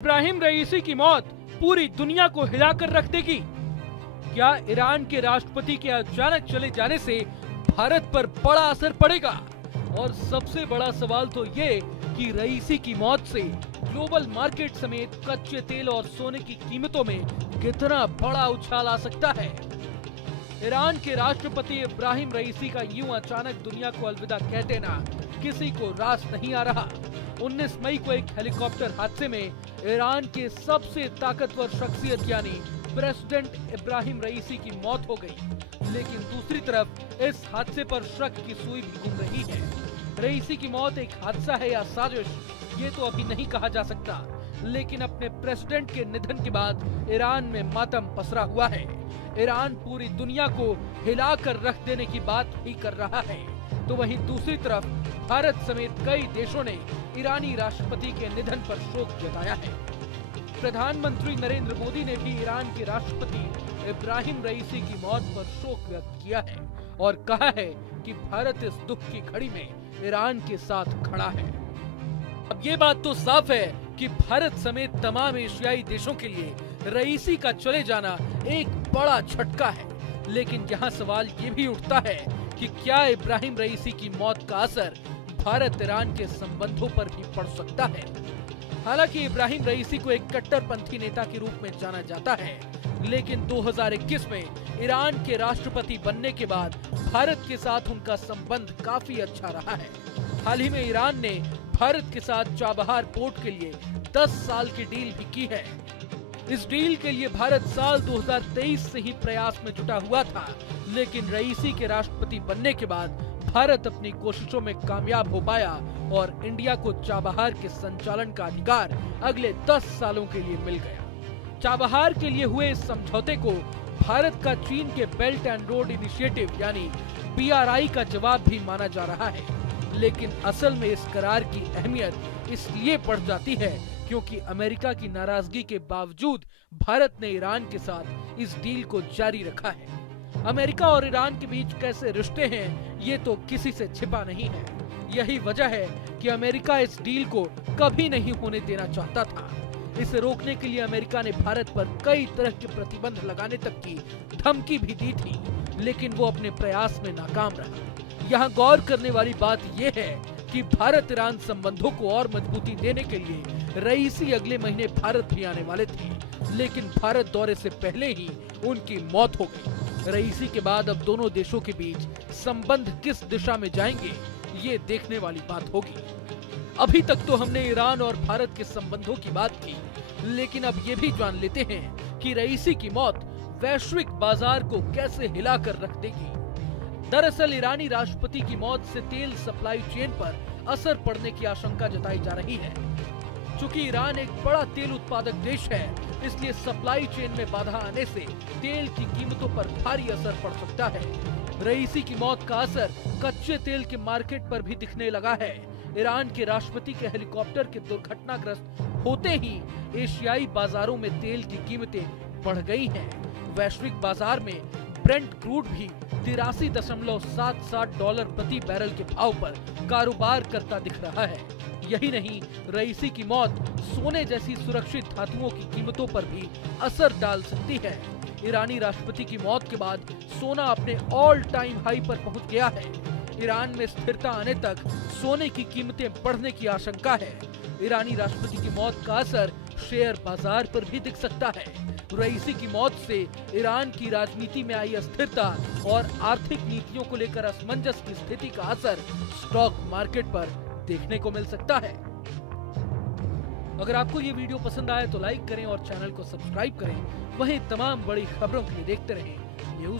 इब्राहिम रईसी की मौत पूरी दुनिया को हिलाकर रख देगी। क्या ईरान के राष्ट्रपति के अचानक चले जाने से भारत पर बड़ा असर पड़ेगा? और सबसे बड़ा सवाल तो ये कि रईसी की मौत से ग्लोबल मार्केट समेत कच्चे तेल और सोने की कीमतों में कितना बड़ा उछाल आ सकता है। ईरान के राष्ट्रपति इब्राहिम रईसी का यूं अचानक दुनिया को अलविदा कह देना किसी को रास नहीं आ रहा। 19 मई को एक हेलीकॉप्टर हादसे में ईरान के सबसे ताकतवर शख्सियत यानी प्रेसिडेंट इब्राहिम रईसी की मौत हो गई। लेकिन दूसरी तरफ इस हादसे पर शक की सुई भी घूम रही है। रईसी की मौत एक हादसा है या साजिश, ये तो अभी नहीं कहा जा सकता। लेकिन अपने प्रेसिडेंट के निधन के बाद ईरान में मातम पसरा हुआ है। ईरान पूरी दुनिया को हिलाकर रख देने की बात ही कर रहा है, तो वहीं दूसरी तरफ भारत समेत कई देशों ने ईरानी राष्ट्रपति के निधन पर शोक जताया है। प्रधानमंत्री नरेंद्र मोदी ने भी ईरान के राष्ट्रपति इब्राहिम रईसी की मौत पर शोक व्यक्त किया है और कहा है कि भारत इस दुख की घड़ी में ईरान के साथ खड़ा है। अब ये बात तो साफ है कि भारत समेत तमाम एशियाई देशों के लिए रईसी का चले जाना एक बड़ा झटका है। लेकिन यहाँ सवाल ये भी उठता है कि क्या इब्राहिम रईसी की मौत का असर भारत ईरान के संबंधों पर भी पड़ सकता है। हालांकि इब्राहिम रईसी को एक कट्टरपंथी नेता के रूप में जाना जाता है, लेकिन 2021 में ईरान के राष्ट्रपति बनने के बाद भारत के साथ उनका संबंध काफी अच्छा रहा है। हाल ही में ईरान ने भारत के साथ चाबहार पोर्ट के लिए 10 साल की डील भी की है। इस डील के लिए भारत साल 2023 से ही प्रयास में जुटा हुआ था, लेकिन रईसी के राष्ट्रपति बनने के बाद भारत अपनी कोशिशों में कामयाब हो पाया और इंडिया को चाबहार के संचालन का अधिकार अगले 10 सालों के लिए मिल गया। चाबहार के लिए हुए इस समझौते को भारत का चीन के बेल्ट एंड रोड इनिशिएटिव यानी BRI का जवाब भी माना जा रहा है। लेकिन असल में इस करार की अहमियत इसलिए बढ़ जाती है क्योंकि अमेरिका की नाराजगी के बावजूद भारत ने ईरान के साथ इस डील को जारी रखा है। अमेरिका और ईरान के बीच कैसे रिश्ते हैं ये तो किसी से छिपा नहीं है। यही वजह है कि अमेरिका इस डील को कभी नहीं होने देना चाहता था। इसे रोकने के लिए अमेरिका ने भारत पर कई तरह के प्रतिबंध लगाने तक की धमकी भी दी थी, लेकिन वो अपने प्रयास में नाकाम रहा। यहाँ गौर करने वाली बात यह है कि भारत ईरान संबंधों को और मजबूती देने के लिए रईसी अगले महीने भारत भी आने वाले थे, लेकिन भारत दौरे से पहले ही उनकी मौत हो गई। रईसी के बाद अब दोनों देशों के बीच संबंध किस दिशा में जाएंगे ये देखने वाली बात होगी। अभी तक तो हमने ईरान और भारत के संबंधों की बात की, लेकिन अब ये भी जान लेते हैं कि रईसी की मौत वैश्विक बाजार को कैसे हिलाकर रख देगी। दरअसल ईरानी राष्ट्रपति की मौत से तेल सप्लाई चेन पर असर पड़ने की आशंका जताई जा रही है। चूंकि ईरान एक बड़ा तेल उत्पादक देश है, इसलिए सप्लाई चेन में बाधा आने से तेल की कीमतों पर भारी असर पड़ सकता है। रईसी की मौत का असर कच्चे तेल के मार्केट पर भी दिखने लगा है। ईरान के राष्ट्रपति के हेलीकॉप्टर के दुर्घटनाग्रस्त होते ही एशियाई बाजारों में तेल की कीमतें बढ़ गई हैं। वैश्विक बाजार में ब्रेंट क्रूड भी $83.77 प्रति बैरल के भाव पर कारोबार करता दिख रहा है। यही नहीं, रईसी की मौत सोने जैसी सुरक्षित धातुओं की कीमतों पर भी असर डाल सकती है। ईरानी राष्ट्रपति की मौत के बाद सोना अपने ऑल टाइम हाई पर पहुंच गया है। ईरान में स्थिरता आने तक सोने की कीमतें बढ़ने की आशंका है। ईरानी राष्ट्रपति की मौत का असर शेयर बाजार पर भी दिख सकता है। रईसी की मौत से ईरान की राजनीति में आई अस्थिरता और आर्थिक नीतियों को लेकर असमंजस की स्थिति का असर स्टॉक मार्केट पर देखने को मिल सकता है। अगर आपको ये वीडियो पसंद आए तो लाइक करें और चैनल को सब्सक्राइब करें। वहीं तमाम बड़ी खबरों के लिए देखते रहें न्यूज़।